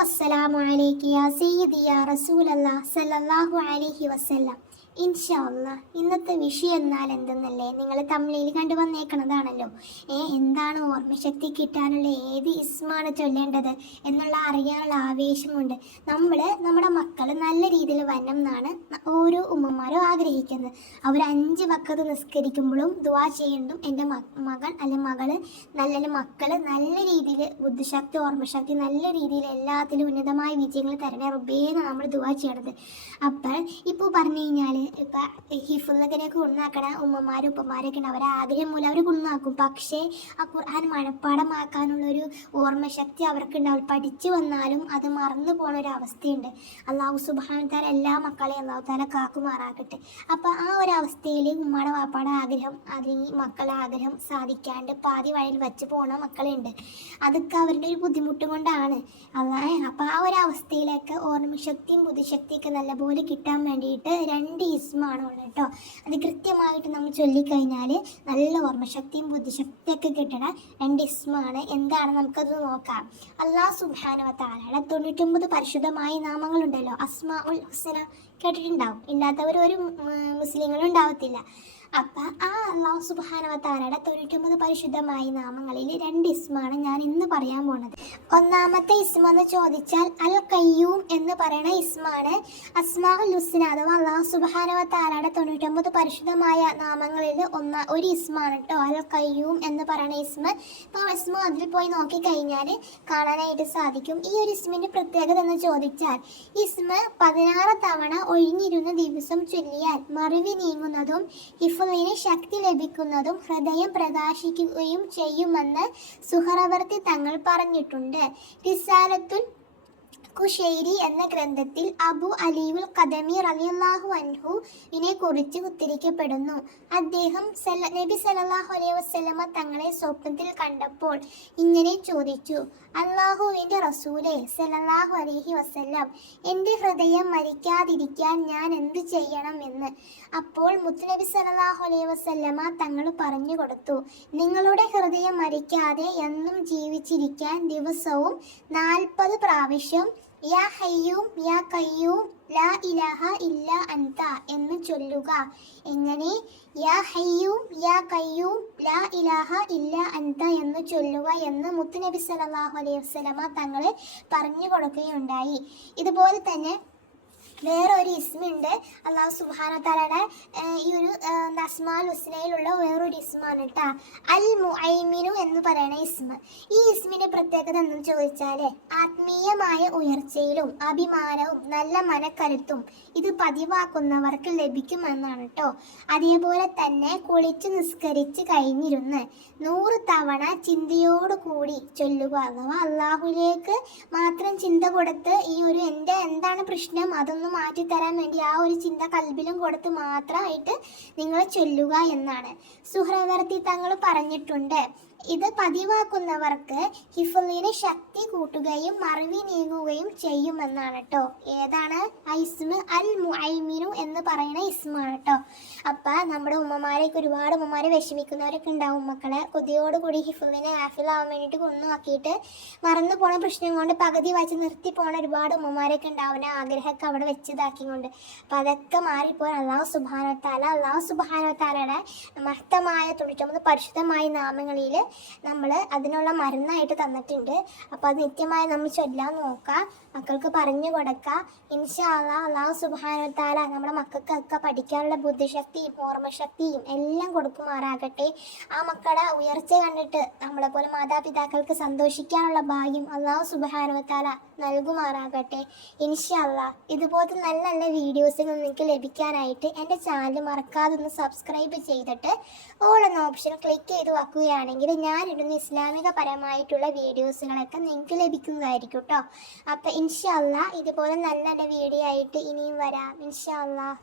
വസ്സലാമു അലൈക യാ സയ്യിദി യാ റസൂലല്ലാഹ് സല്ലല്ലാഹു അലൈഹി വസല്ലം. ഇൻഷാ അല്ലാഹ് ഇന്നത്തെ വിഷയം എന്നാൽ എന്തെന്നല്ലേ നിങ്ങൾ തമ്മിൽ കണ്ടു വന്നേക്കണതാണല്ലോ. എന്താണ് ഓർമ്മശക്തി കിട്ടാനുള്ള ഏത് ഇസ്മാണ് ചൊല്ലേണ്ടത് എന്നുള്ള അറിയാനുള്ള ആവേശം കൊണ്ട് നമ്മുടെ മക്കൾ നല്ല രീതിയിൽ വരണം എന്നാണ് ഓരോ ഉമ്മമാരും ആഗ്രഹിക്കുന്നത്. അവർ 5 വഖത്ത് നിസ്കരിക്കുമ്പോഴും ദുആ ചെയ്യുന്നതും എൻ്റെ മകൻ അല്ലെങ്കിൽ മകള് മക്കൾ നല്ല രീതിയിൽ ബുദ്ധിശക്തി ഓർമ്മശക്തി നല്ല രീതിയിൽ എല്ലാത്തിലും ഉന്നതമായ വിജയങ്ങൾ തരണേ റബ്ബേന്ന് നമ്മൾ ദുആ ചെയ്യണത്. അപ്പോൾ ഇപ്പോൾ പറഞ്ഞു കഴിഞ്ഞാൽ ഇപ്പം ഹിഫ്ളൊക്കെ കുണ്ണാക്കണ ഉമ്മമാരും ഉപ്പമാരൊക്കെ ഉണ്ട്. അവരെ ആഗ്രഹം മൂലം അവർ കുണ്ണാക്കും. പക്ഷേ ആ ഖുർആൻ മനഃപ്പാടമാക്കാനുള്ളൊരു ഓർമ്മശക്തി അവർക്കുണ്ടാവും. പഠിച്ചു വന്നാലും അത് മറന്നു പോണ ഒരു അവസ്ഥയുണ്ട്. അള്ളാഹു സുബ്ഹാനഹു വ തആല എല്ലാ മക്കളെയും അള്ളാഹു തആല കാക്കുമാറാക്കട്ടെ. അപ്പോൾ ആ ഒരു അവസ്ഥയിൽ ഉമ്മയുടെ വാപ്പാടെ ആഗ്രഹം അല്ലെങ്കിൽ മക്കളുടെ ആഗ്രഹം സാധിക്കാണ്ട് പാതി വഴിയിൽ വെച്ച് പോണ മക്കളുണ്ട്. അതൊക്കെ അവരുടെ ഒരു ബുദ്ധിമുട്ട് കൊണ്ടാണ്. അപ്പോൾ ആ ഒരു അവസ്ഥയിലേക്ക് ഓർമ്മശക്തിയും ബുദ്ധിശക്തിയൊക്കെ നല്ലപോലെ കിട്ടാൻ വേണ്ടിയിട്ട് 2 ഇസ്മാണ് ഉള്ളത് കേട്ടോ. അത് കൃത്യമായിട്ട് നമ്മൾ ചൊല്ലിക്കഴിഞ്ഞാൽ നല്ല ഓർമ്മശക്തിയും ബുദ്ധിശക്തിയൊക്കെ കിട്ടണ 2 ഇസ്മാണ്. എന്താണ് നമുക്കത് നോക്കാം. അല്ലാഹു സുബ്ഹാനഹു വ തആലയുടെ 99 പരിശുദ്ധമായ നാമങ്ങളുണ്ടല്ലോ, അസ്മാഉൽ ഹുസ്ന കേട്ടിട്ടുണ്ടാവും. ഇല്ലാത്തവർ ഒരു മുസ്ലിങ്ങളും ഉണ്ടാവത്തില്ല. അപ്പം ആ അല്ലാഹു സുബ്ഹാനഹു വ തആലയുടെ 99 പരിശുദ്ധമായ നാമങ്ങളിൽ 2 ഇസ്മാണ് ഞാൻ ഇന്ന് പറയാൻ പോണത്. ഒന്നാമത്തെ ഇസ്മ എന്ന് ചോദിച്ചാൽ അൽ ഖയ്യൂം എന്ന് പറയുന്ന ഇസ്മാണ്. അസ്മാഉൽ ഹുസ്ന അഥവാ അല്ലാഹു സുബ്ഹാനഹു വ തആലയുടെ 99 പരിശുദ്ധമായ നാമങ്ങളിൽ ഒരു ഇസ്മാണ് കേട്ടോ, അൽ ഖയ്യൂം എന്ന് പറയുന്ന ഇസ്മ. ഇപ്പോൾ ഇസ്മ അതിൽ പോയി നോക്കിക്കഴിഞ്ഞാൽ കാണാനായിട്ട് സാധിക്കും. ഈ ഒരു ഇസ്മിൻ്റെ പ്രത്യേകത എന്ന് ചോദിച്ചാൽ ഇസ്മ 16 തവണ ഒഴിഞ്ഞിരുന്ന ദിവസം ചൊല്ലിയാൽ മറിവി നീങ്ങുന്നതും ഹിഫ്ളിന് ശക്തി ലഭിക്കുന്നതും ഹൃദയം പ്രകാശിക്കുകയും ചെയ്യുമെന്ന് സുഹറവർത്തി തങ്ങൾ പറഞ്ഞിട്ടുണ്ട്. റിസാലത്തുൽ കുശൈരി എന്ന ഗ്രന്ഥത്തിൽ അബു അലിയുൽ ഖദമി റളിയല്ലാഹു അൻഹുവിനെ കുറിച്ച് ഉദ്ധരിക്കപ്പെടുന്നു. അദ്ദേഹം നബി സല്ലല്ലാഹു അലൈഹി വസല്ലമ തങ്ങളെ സ്വപ്നത്തിൽ കണ്ടപ്പോൾ ഇങ്ങനെ ചോദിച്ചു: അല്ലാഹുവിൻ്റെ റസൂലേ സല്ലല്ലാഹു അലൈഹി വസല്ലം, എൻ്റെ ഹൃദയം മരിക്കാതിരിക്കാൻ ഞാൻ എന്ത് ചെയ്യണം എന്ന്. അപ്പോൾ മുത്തുനബി സല്ലല്ലാഹു അലൈഹി വസല്ലമ തങ്ങൾ പറഞ്ഞു കൊടുത്തു: നിങ്ങളുടെ ഹൃദയം മരിക്കാതെ എന്നും ജീവിച്ചിരിക്കാൻ ദിവസവും 40 പ്രാവശ്യം യാ ഹയ്യൂം യാ ഖയ്യൂം ലാ ഇലാഹ ഇല്ല അൻത എന്ന് ചൊല്ലുക. എങ്ങനെ? യാ ഹയ്യൂം യാ ഖയ്യൂം ലാ ഇലാഹ ഇല്ല അൻത എന്ന് ചൊല്ലുക എന്ന് മുത്തുനബി സല്ലല്ലാഹു അലൈഹി വസല്ലമ തങ്ങൾ പറഞ്ഞു കൊടുക്കുകയുണ്ടായി. ഇതുപോലെ തന്നെ വേറൊരു ഇസ്മുണ്ട്. അല്ലാഹു സുബ്ഹാനഹു വ തആലയുടെ ഈ ഒരു അസ്മാഉൽ ഹുസ്നയിലുള്ള വേറൊരു ഇസ്മാണ് കേട്ടോ, അൽ മുഅയ്മിനു എന്ന് പറയുന്ന ഇസ്മ. ഈ ഇസ്മിൻ്റെ പ്രത്യേകത എന്ന് ചോദിച്ചാൽ ആത്മീയമായ ഉയർച്ചയിലും അഭിമാനവും നല്ല മനക്കരുത്തും ഇത് പതിവാക്കുന്നവർക്ക് ലഭിക്കുമെന്നാണ് കേട്ടോ. അതേപോലെ തന്നെ കുളിച്ച് നിസ്കരിച്ച് കഴിഞ്ഞിരുന്ന് 100 തവണ ചിന്തയോടുകൂടി ചൊല്ലുക. അഥവാ അള്ളാഹുലേക്ക് മാത്രം ചിന്ത കൊടുത്ത് ഈ ഒരു എൻ്റെ എന്താണ് പ്രശ്നം അതൊന്നും മാറ്റിത്തരാൻ വേണ്ടി ആ ഒരു ചിന്ത കൽബിലും കൊടുത്ത് മാത്രമായിട്ട് നിങ്ങൾ ചൊല്ലുക എന്നാണ് സുഹ്റവർത്തി തങ്ങൾ പറഞ്ഞിട്ടുണ്ട്. ഇത് പതിവാക്കുന്നവർക്ക് ഹിഫ്ളിന് ശക്തി കൂട്ടുകയും മറിവി നീങ്ങുകയും ചെയ്യുമെന്നാണ് കേട്ടോ. ഏതാണ് ആ ഇസ്മ? അൽ മുഅയ്മിനു എന്ന് പറയുന്ന ഇസ്മാണ് കേട്ടോ. അപ്പം നമ്മുടെ ഉമ്മമാരെയൊക്കെ ഒരുപാട് ഉമ്മമാരെ വിഷമിക്കുന്നവരൊക്കെ ഉണ്ടാവും. മക്കളെ കൊതിയോടുകൂടി ഹിഫ്ളിനെ ഹാഫിളാവാൻ വേണ്ടിയിട്ട് കൊന്നുമാക്കിയിട്ട് മറന്നു പോണ പ്രശ്നം കൊണ്ട് പകുതി വായിച്ച് നിർത്തി പോണ ഒരുപാട് ഉമ്മമാരൊക്കെ ഉണ്ടാവുന്ന ആഗ്രഹമൊക്കെ അവിടെ വെച്ചിതാക്കിക്കൊണ്ട്. അപ്പം അതൊക്കെ മാറിപ്പോൾ അല്ലാഹു സുബ്ഹാനഹു വ തആലയുടെ മഹത്തമായ 99 പരിശുദ്ധമായ നാമങ്ങളിൽ നമ്മൾ അതിനുള്ള മരുന്നായിട്ട് തന്നിട്ടുണ്ട്. അപ്പോൾ അത് നിത്യമായി നമ്മൾ ചൊല്ലാൻ നോക്കുക, മക്കൾക്ക് പറഞ്ഞു കൊടുക്കുക. ഇൻഷാ അല്ലാഹ് അല്ലാഹു സുബ്ഹാനഹു വ തആല നമ്മുടെ മക്കൾക്കൊക്കെ പഠിക്കാനുള്ള ബുദ്ധിശക്തിയും ഓർമ്മശക്തിയും എല്ലാം കൊടുക്കുമാറാകട്ടെ. ആ മക്കളുടെ ഉയർച്ച കണ്ടിട്ട് നമ്മളെപ്പോലെ മാതാപിതാക്കൾക്ക് സന്തോഷിക്കാനുള്ള ഭാഗ്യം അല്ലാഹു സുബ്ഹാനഹു വ തആല നൽകുമാറാകട്ടെ. ഇൻഷാ അല്ലാഹ് ഇതുപോലത്തെ നല്ല നല്ല വീഡിയോസുകൾ നിങ്ങൾക്ക് ലഭിക്കാനായിട്ട് എൻ്റെ ചാനൽ മറക്കാതെ ഒന്ന് സബ്സ്ക്രൈബ് ചെയ്തിട്ട് ഓൾ എന്ന ഓപ്ഷൻ ക്ലിക്ക് ചെയ്ത് വെക്കുകയാണെങ്കിൽ ഞാനിടുന്ന ഇസ്ലാമികപരമായിട്ടുള്ള വീഡിയോസുകളൊക്കെ നിങ്ങൾക്ക് ലഭിക്കുന്നതായിരിക്കും കേട്ടോ. അപ്പോൾ ഇൻഷാ അല്ലാഹ് ഇതുപോലെ നല്ല നല്ല വീഡിയോ ആയിട്ട് ഇനിയും വരാം ഇൻഷാ അല്ലാഹ്.